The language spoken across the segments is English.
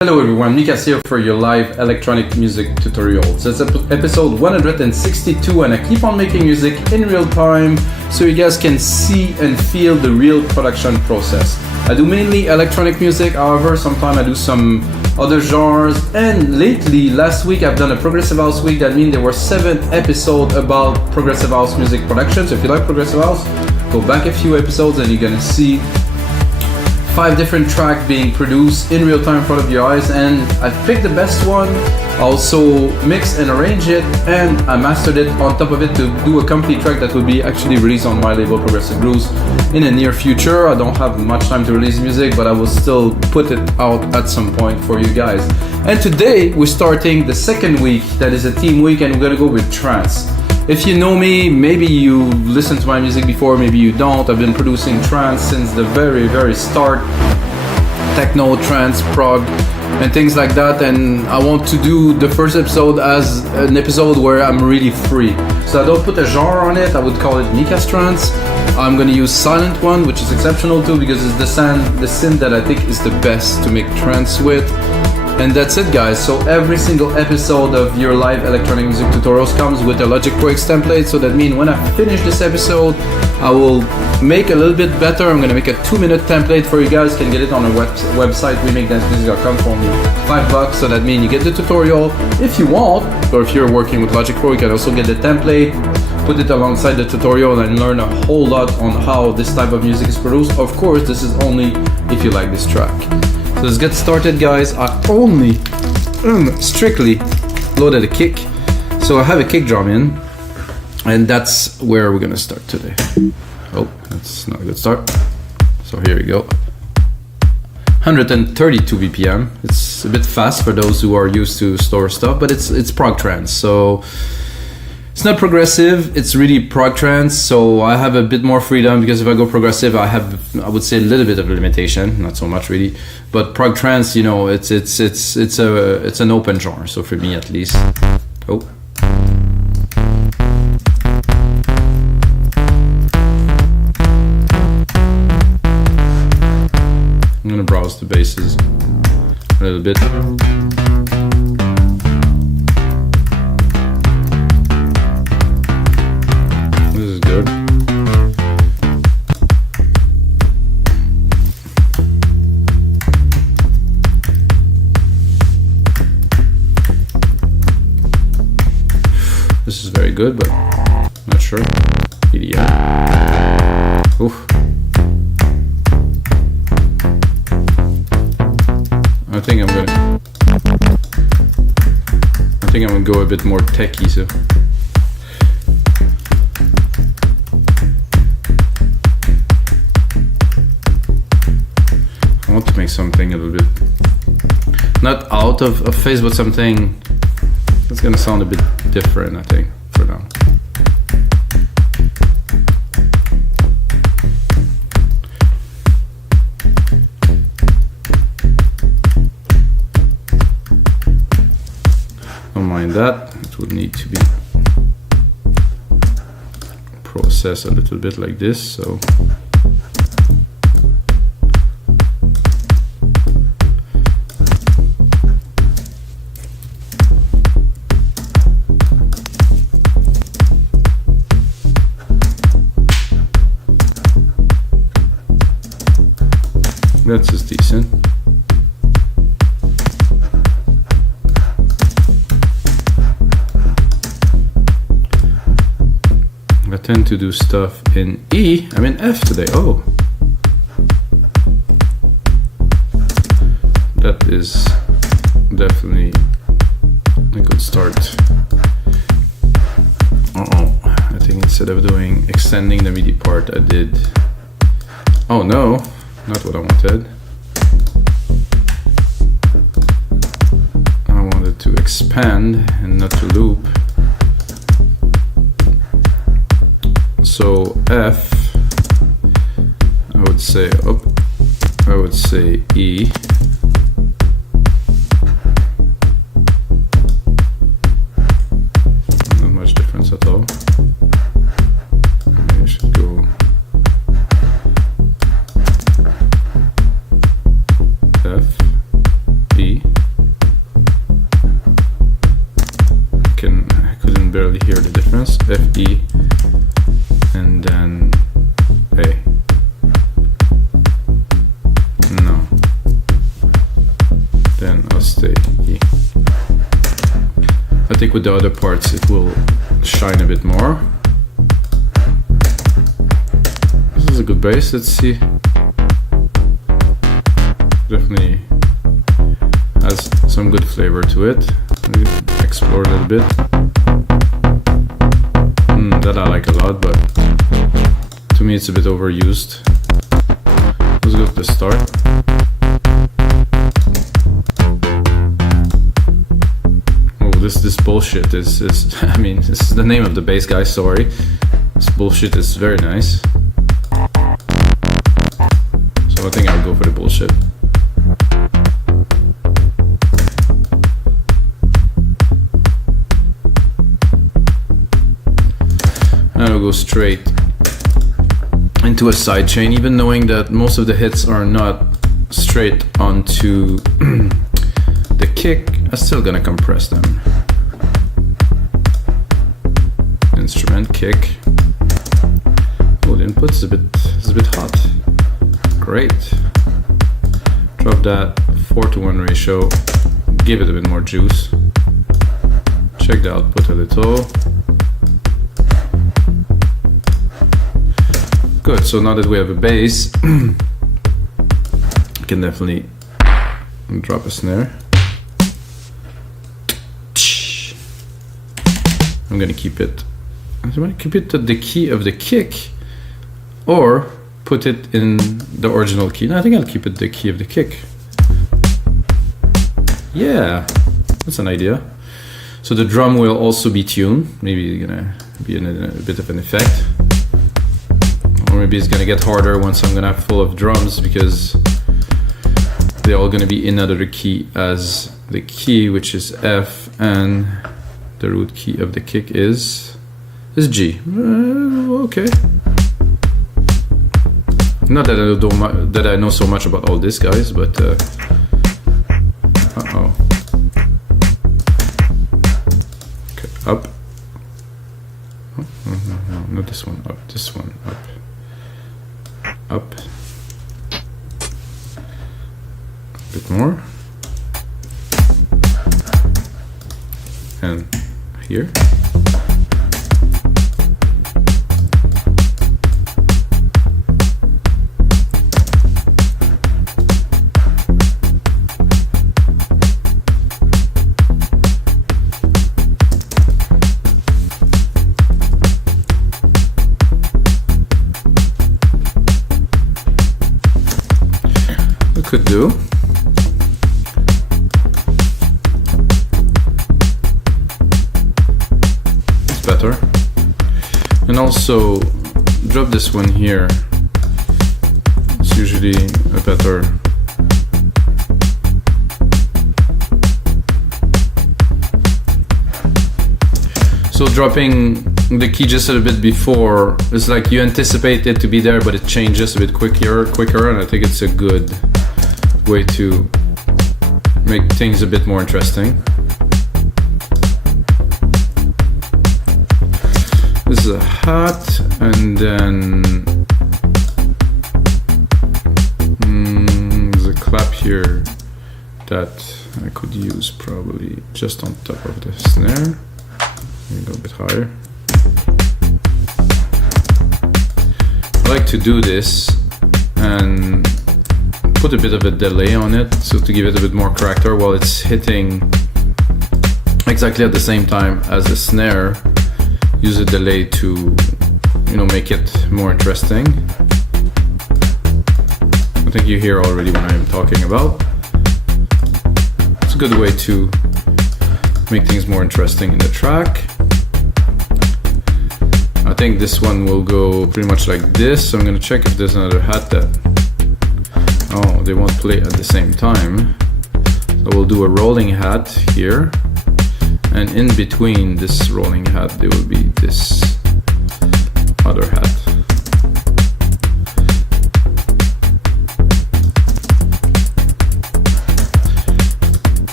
Hello everyone, Mikas here for your live electronic music tutorials. It's episode 162 and I keep on making music in real time so you guys can see and feel the real production process. I do mainly electronic music, however sometimes I do some other genres, and lately, last week I've done a progressive house week. That means there were 7 episodes about progressive house music production. So if you like progressive house, go back a few episodes and you're gonna see 5 different tracks being produced in real time in front of your eyes, and I picked the best one, also mixed and arranged it, and I mastered it on top of it to do a complete track that will be actually released on my label Progressive Grooves in the near future. I don't have much time to release music, but I will still put it out at some point for you guys. And today we're starting the second week, that is a theme week, and we're gonna go with trance. If you know me, maybe you listened to my music before, maybe you don't. I've been producing trance since the very start. Techno, trance, prog, and things like that. And I want to do the first episode as an episode where I'm really free. So I don't put a genre on it, I would call it Mikas trance. I'm gonna use Sylenth1, which is exceptional too, because it's the synth that I think is the best to make trance with. And that's it guys, so every single episode of your live electronic music tutorials comes with a Logic Pro X template, so that means when I finish this episode, I will make a little bit better. I'm gonna make a 2-minute template for you guys, can get it on our website, remakedancemusic.com for only $5, so that means you get the tutorial if you want, or if you're working with Logic Pro, you can also get the template, put it alongside the tutorial and learn a whole lot on how this type of music is produced. Of course, this is only if you like this track. So let's get started guys. I only strictly loaded a kick, so I have a kick drum in, and that's where we're gonna start today. Oh, that's not a good start. So here we go. 132 BPM. It's a bit fast for those who are used to slower stuff, but it's prog trance, so it's not progressive, it's really prog trance, so I have a bit more freedom, because if I go progressive, I would say a little bit of a limitation, not so much really. But prog trance, you know, it's an open genre, so for me at least. Oh. I'm gonna browse the basses a little bit. This is very good, but not sure. EDM. Oof. I think I'm gonna go a bit more techy, so. I want to make something a little bit, not out of phase, but something that's gonna sound a bit different, I think, for now. Don't mind that, it would need to be processed a little bit like this, so. That's just decent. I tend to do stuff in E, I'm in F today. Oh, that is definitely a good start. I think instead of extending the MIDI part, I did, oh no, not what I wanted. I wanted to expand and not to loop. So F, I would say up, I would say E. Not much difference at all. Maybe I should go F, E. barely hear the difference. F, E, and then A. No. Then I'll stay E. I think with the other parts it will shine a bit more. This is a good bass, let's see. Definitely has some good flavor to it. Maybe explore a little bit. That I like a lot, but to me it's a bit overused. Let's go to the start. Oh, this bullshit is I mean, this is the name of the bass, guys, sorry. This bullshit is very nice. So I think I'll go for the bullshit. And I'll go straight into a sidechain, even knowing that most of the hits are not straight onto the kick. I'm still gonna compress them. Instrument, kick. Oh, the input is a bit hot. Great. Drop that 4:1 ratio. Give it a bit more juice. Check the output a little. Good, so now that we have a bass, I can definitely drop a snare. I'm gonna keep it. I'm gonna keep it at the key of the kick, or put it in the original key. No, I think I'll keep it the key of the kick. Yeah, that's an idea. So the drum will also be tuned. Maybe gonna be in a bit of an effect. Or maybe it's gonna get harder once I'm gonna have full of drums, because they're all gonna be in another key as the key, which is F, and the root key of the kick is G. Okay. Not that I know so much about all this, guys, but uh-oh. Okay, up. Oh, no, not this one. Up. This one. Up. Up. A bit more. And here. Could do. It's better. And also drop this one here. It's usually a better. So dropping the key just a little bit before, it's like you anticipate it to be there, but it changes a bit quicker, and I think it's a good way to make things a bit more interesting. This is a hat, and then there's a clap here that I could use probably just on top of the snare. Go a bit higher. I like to do this and put a bit of a delay on it, so to give it a bit more character while it's hitting exactly at the same time as the snare. Use a delay to, you know, make it more interesting. I think you hear already what I'm talking about. It's a good way to make things more interesting in the track. I think this one will go pretty much like this. So I'm gonna check if there's another hat that, oh, they won't play at the same time. So we'll do a rolling hat here, and in between this rolling hat there will be this other hat.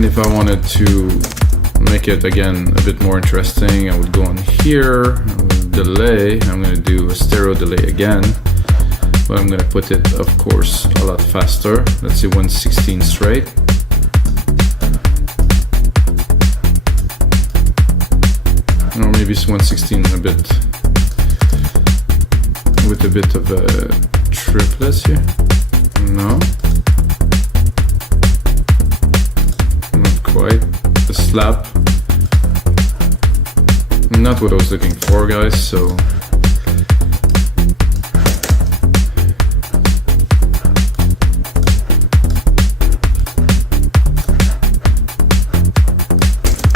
And I wanted to make it again a bit more interesting, I would go on here, delay. I'm going to do a stereo delay again, but I'm going to put it, of course, a lot faster. Let's see, 116 straight. Or maybe it's 116 a bit, with a bit of a triplets here. No, not quite. A slap. Not what I was looking for, guys, so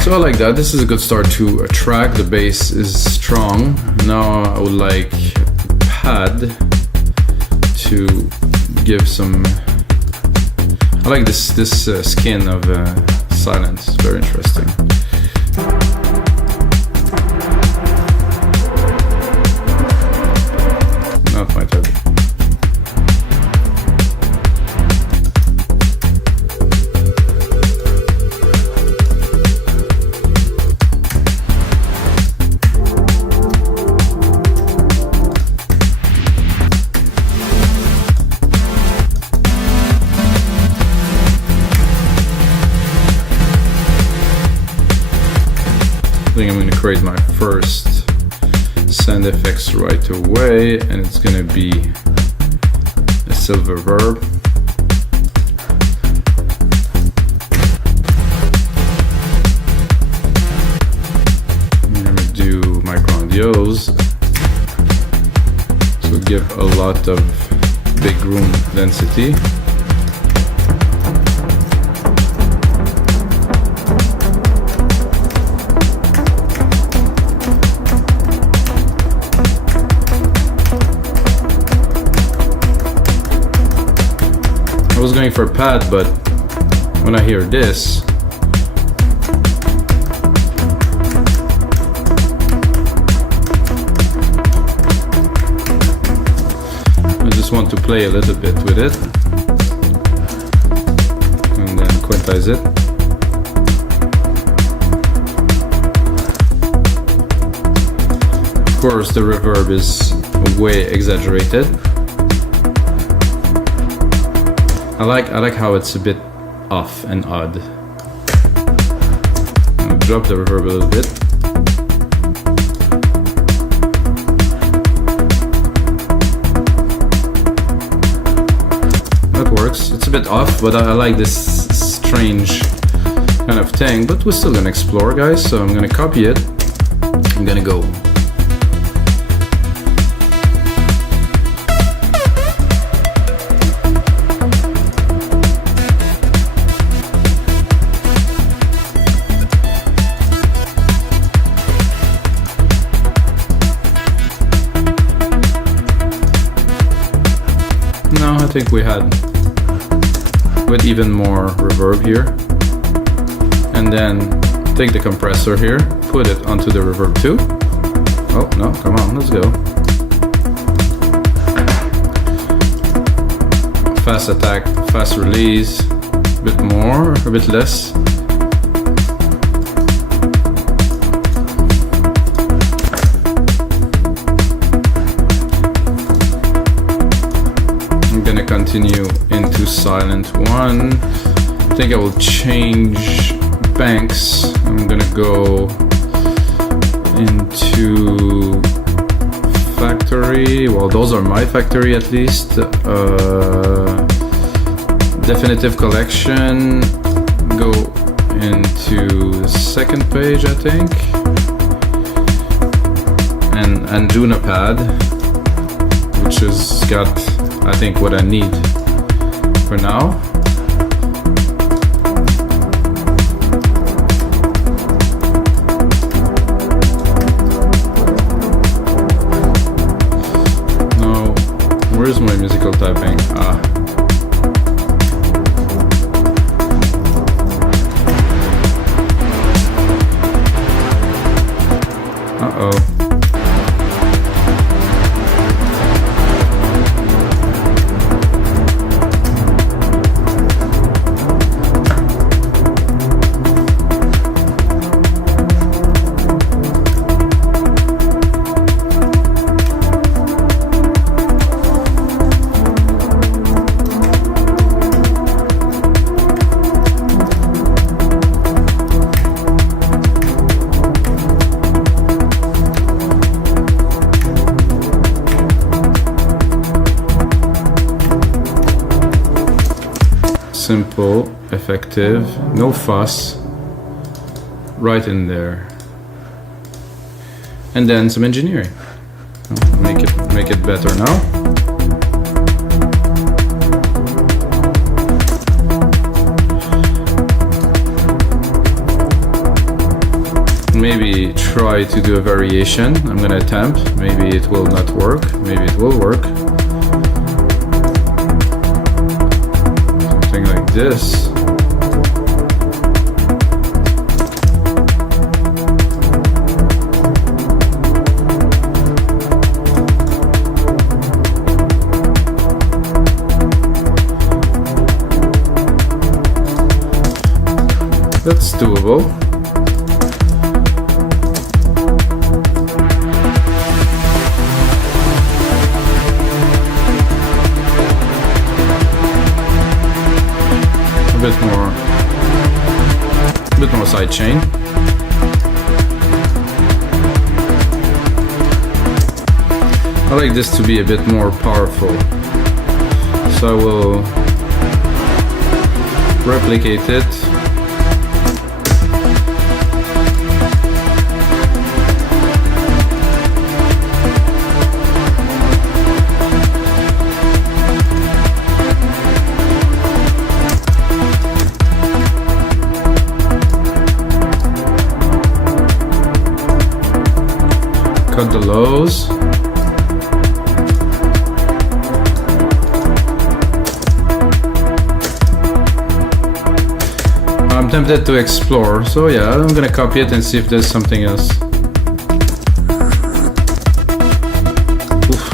I like that. This is a good start to a track. The bass is strong. Now I would like pad to give some. I like this skin of Sylenth. It's very interesting. Not my type. I think I'm going to create my first sound effects right away, and it's going to be a silver verb. I'm going to do micro-audios, so give a lot of big room density. I was going for a pad, but when I hear this, I just want to play a little bit with it and then quantize it. Of course, the reverb is way exaggerated. I like how it's a bit off and odd. I'll drop the reverb a little bit. That works. It's a bit off, but I like this strange kind of thing. But we're still gonna explore, guys. So I'm gonna copy it. I'm gonna go. I think we had with even more reverb here, and then take the compressor here, put it onto the reverb too. Oh no, come on, let's go. Fast attack, fast release, a bit more, a bit less. Continue into Sylenth1. I think I will change banks. I'm gonna go into factory. Well, those are my factory at least. Definitive collection. Go into the second page, I think. And Duna pad, which has got, I think, what I need for now. Now, where's my musical typing? Uh-oh. simple, effective, no fuss, right in there. And then some engineering. Make it better now. Maybe try to do a variation. I'm gonna attempt. Maybe it will not work. Maybe it will work. Something like this. That's doable. A bit more side chain. I like this to be a bit more powerful, so I will replicate it. Cut the lows. I'm tempted to explore, so yeah, I'm gonna copy it and see if there's something else. Oof.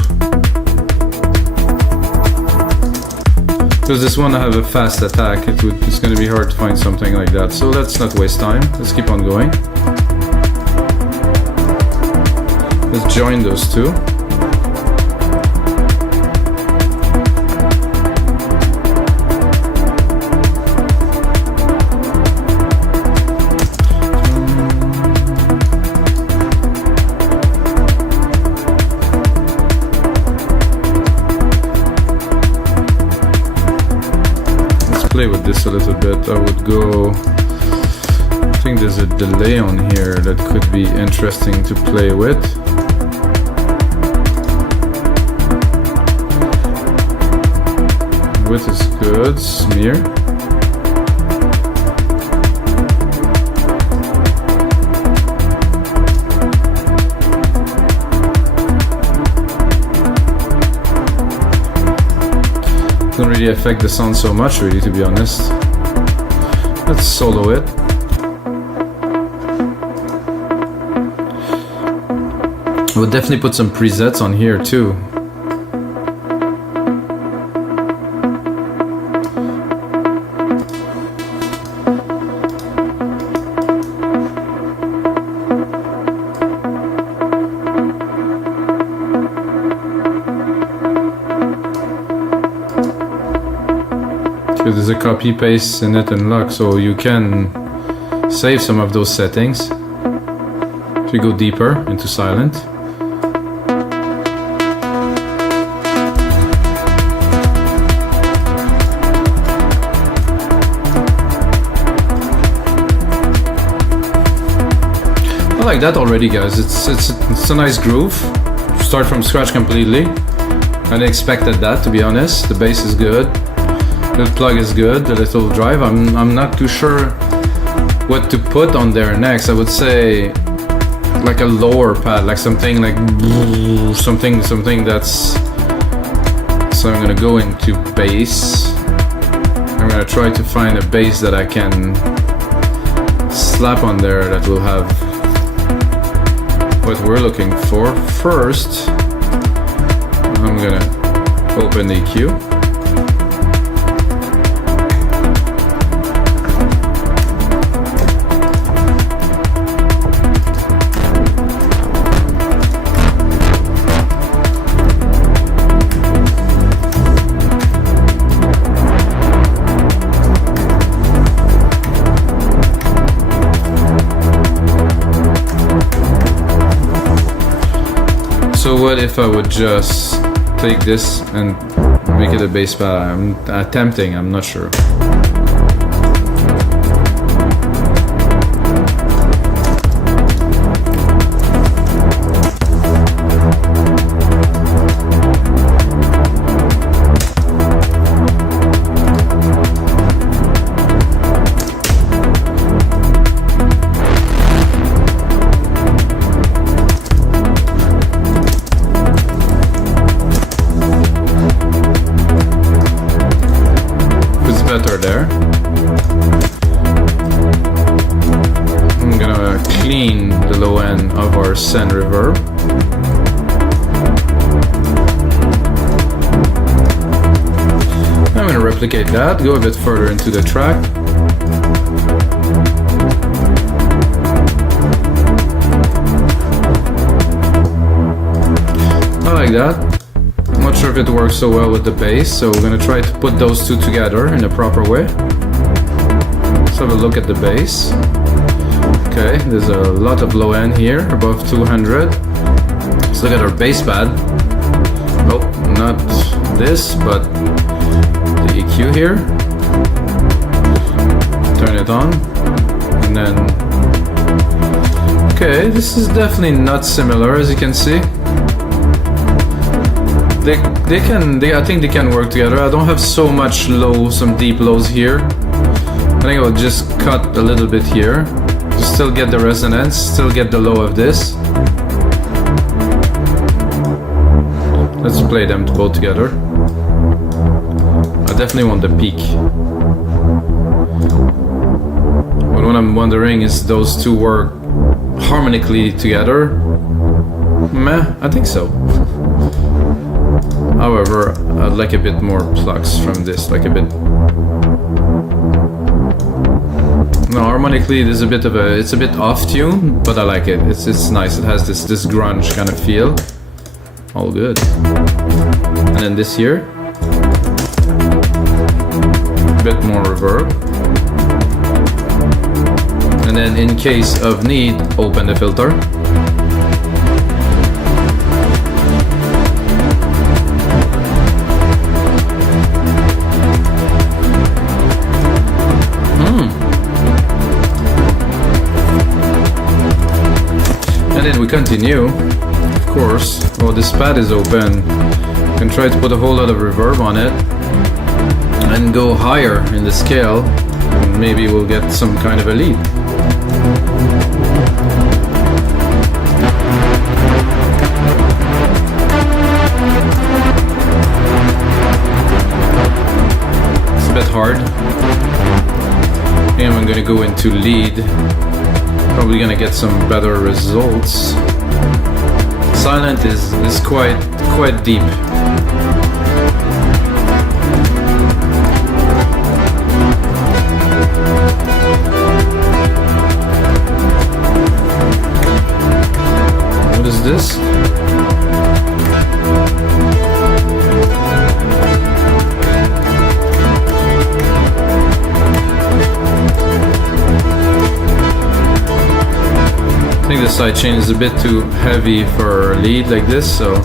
Because this one I have a fast attack, it's gonna be hard to find something like that. So let's not waste time, let's keep on going. Let's join those two. Let's play with this a little bit. I would go... I think there's a delay on here that could be interesting to play with. Width is good, smear. Doesn't really affect the sound so much, really, to be honest. Let's solo it. I would definitely put some presets on here too. There's a copy paste in it and lock, so you can save some of those settings if you go deeper into Sylenth. I like that already, guys. It's a nice groove. Start from scratch completely. I expected that, to be honest. The bass is good. The plug is good, the little drive. I'm not too sure what to put on there next. I would say like a lower pad, like something like something that's. So I'm gonna go into bass. I'm gonna try to find a bass that I can slap on there that will have what we're looking for. First, I'm gonna open the EQ. So what if I would just take this and make it a bass pad. I'm attempting, I'm not sure. Better there. I'm gonna clean the low end of our send reverb. I'm gonna replicate that, go a bit further into the track. I like that. I'm not sure if it works so well with the bass, so we're gonna try to put those two together in a proper way. Let's have a look at the bass. Okay, there's a lot of low end here, above 200. Let's look at our bass pad. Oh, not this, but the EQ here. Turn it on, and then... Okay, this is definitely not similar, as you can see. I think they can work together. I don't have so much low, some deep lows here. I think I'll just cut a little bit here to still get the resonance, still get the low of this. Let's play them both together. I definitely want the peak. But what I'm wondering is those two work harmonically together. Meh, I think so. However, I'd like a bit more plucks from this, like a bit... No, harmonically there's a bit of a... It's a bit off tune, but I like it. It's nice, it has this grunge kind of feel. All good. And then this here. A bit more reverb. And then in case of need, open the filter. And then we continue, of course. Well, this pad is open. You can try to put a whole lot of reverb on it and go higher in the scale, and maybe we'll get some kind of a lead. It's a bit hard. And I'm gonna go into lead. Probably gonna get some better results. Sylenth is quite deep. What is this? I think the sidechain is a bit too heavy for a lead like this, so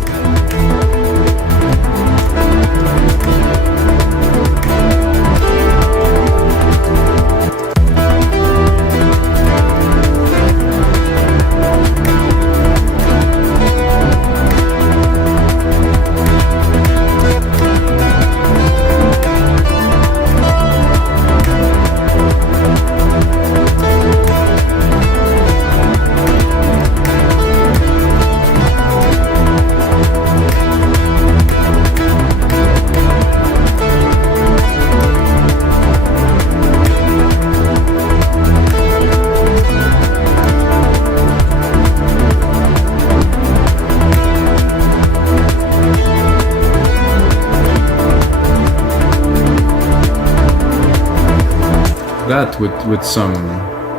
that with some,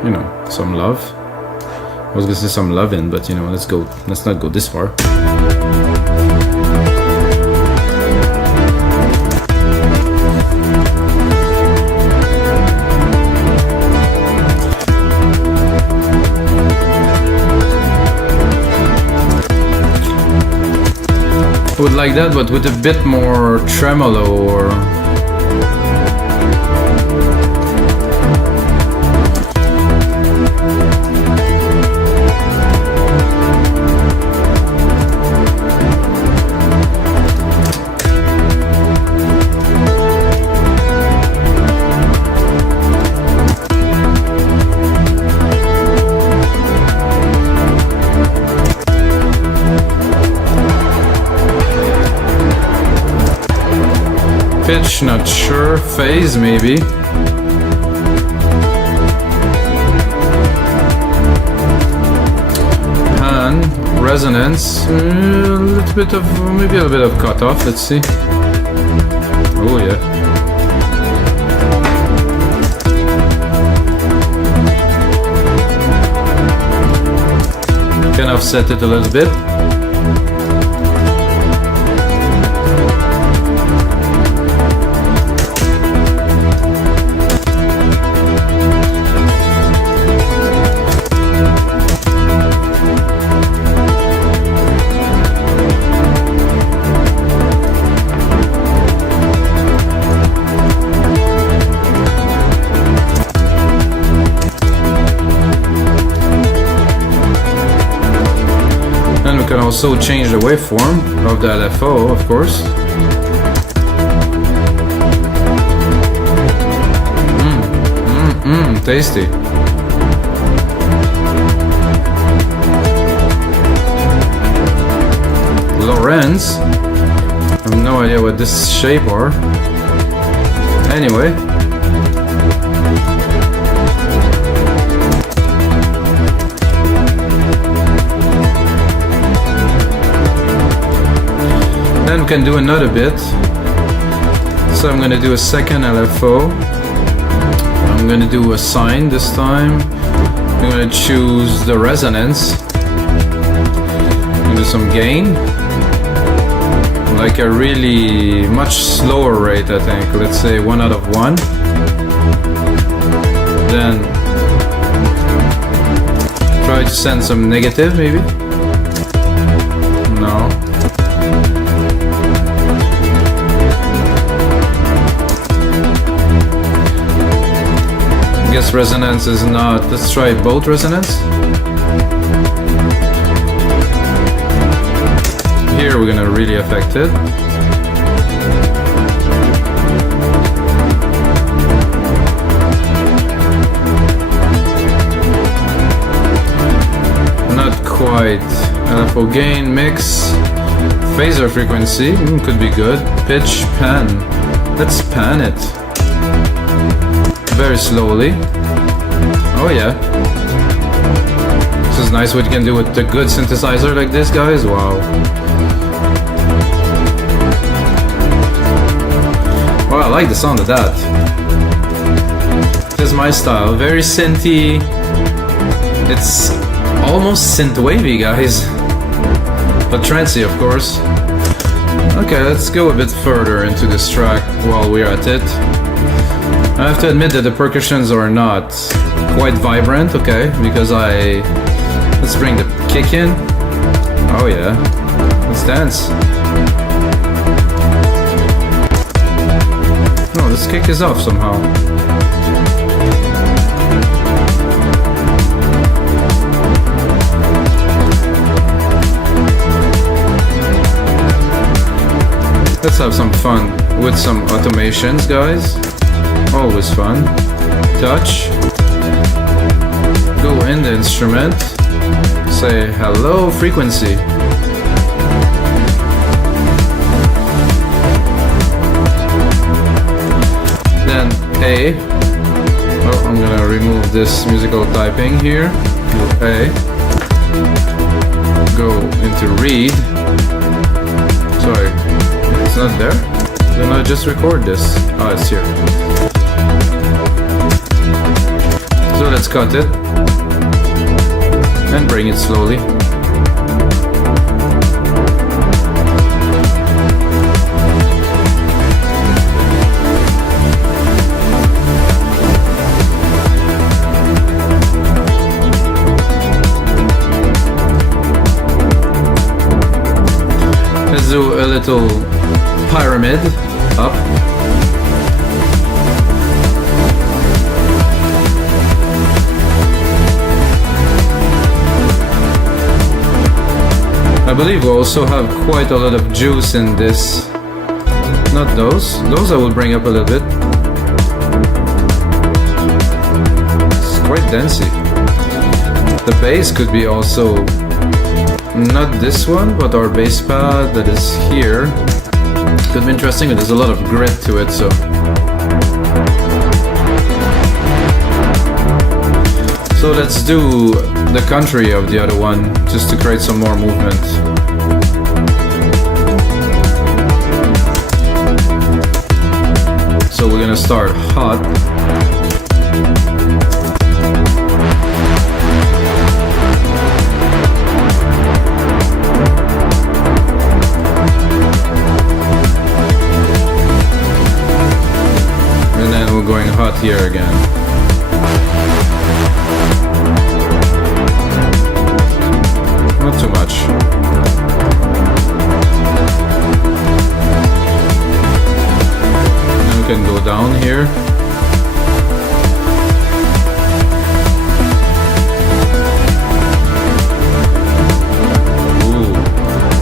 you know, some love. I was gonna say some loving, but you know, let's not go this far. I would like that, but with a bit more tremolo or... Pitch, not sure. Phase, maybe. Pan, resonance, a little bit of, maybe a bit of cutoff. Let's see. Oh yeah. Can offset it a little bit. We can also change the waveform of the LFO, of course. Tasty. Lorenz. I have no idea what this shape are. Anyway. Then we can do another bit. So I'm gonna do a second LFO. I'm gonna do a sine this time. I'm gonna choose the resonance. Do some gain. Like a really much slower rate, I think. Let's say 1 out of 1. Then try to send some negative, maybe. No. I guess resonance is not. Let's try both resonance. Here we're gonna really affect it. Not quite. LFO gain, mix, phaser frequency, could be good. Pitch, pan. Let's pan it. Very slowly. Oh yeah. This is nice what you can do with a good synthesizer like this, guys. Wow. Well, I like the sound of that. This is my style. Very synthy. It's almost synth-wavy, guys. But trancey, of course. Okay, let's go a bit further into this track while we're at it. I have to admit that the percussions are not quite vibrant, okay, because let's bring the kick in. Oh yeah, let's dance. No, this kick is off somehow. Let's have some fun with some automations, guys. Always fun. Touch. Go in the instrument. Say hello, frequency. Then A. Oh, I'm gonna remove this musical typing here. Do A. Go into read. Sorry, it's not there? Then I just record this. Oh, it's here. So let's cut it and bring it slowly. Let's do a little pyramid up. I believe we also have quite a lot of juice in this. Not those. Those I will bring up a little bit. It's quite dancey. The bass could be also not this one, but our bass pad that is here. Could be interesting, but there's a lot of grit to it, so. So let's do the country of the other one, just to create some more movement. So we're gonna start hot. And then we're going hot here again. Not too much. Now we can go down here. Ooh,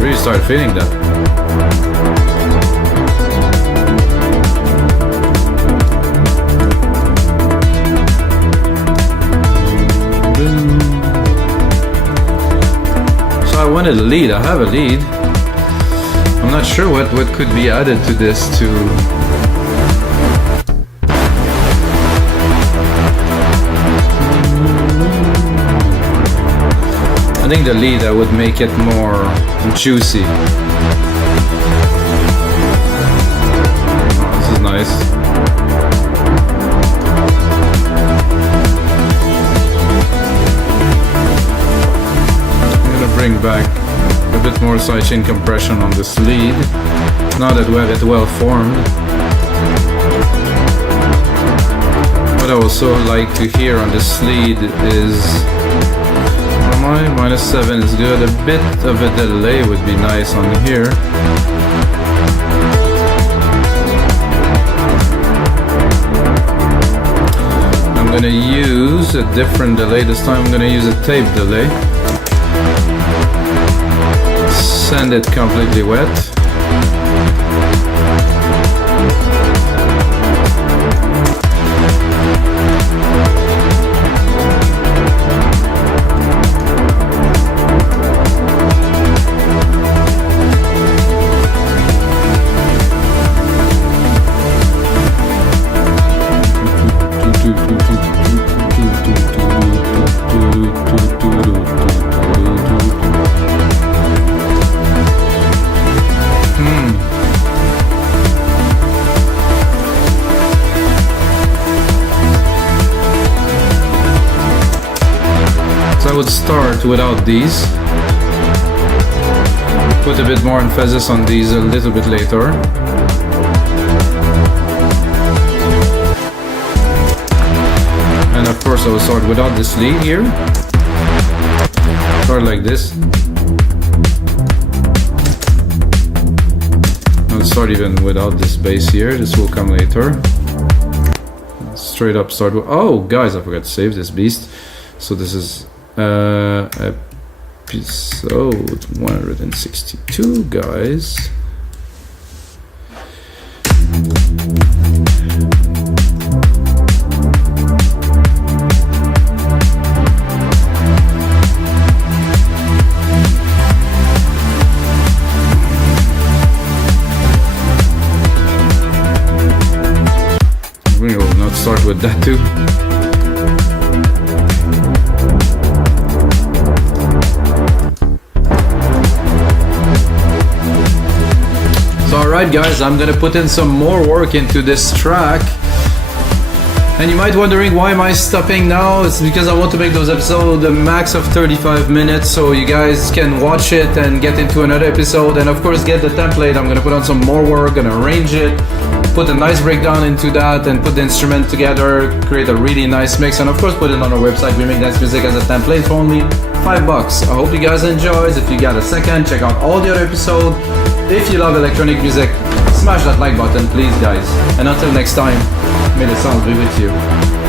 really start feeling that. I wanted a lead. I have a lead. I'm not sure what could be added to this to. I think the lead I would make it more juicy. Oh, this is nice. Bring back a bit more sidechain compression on this lead, now that we have it well formed. What I also like to hear on this lead is my -7 is good. A bit of a delay would be nice on here. I'm gonna use a different delay this time. I'm gonna use a tape delay. Send it completely wet. I would start without these, put a bit more emphasis on these a little bit later. And of course I will start without this lead here. Start like this. I'll start even without this bass here, this will come later. Straight up start with, oh guys, I forgot to save this beast. So this is episode 162, guys. We will not start with that too. Alright guys, I'm gonna put in some more work into this track. And you might be wondering, why am I stopping now? It's because I want to make those episodes a max of 35 minutes so you guys can watch it and get into another episode, and of course get the template. I'm gonna put on some more work, gonna arrange it, put a nice breakdown into that, and put the instrument together, create a really nice mix, and of course put it on our website. We make dance music as a template for only $5. I hope you guys enjoy. If you got a second, check out all the other episodes. If you love electronic music, smash that like button please guys. And until next time, may the sound be with you.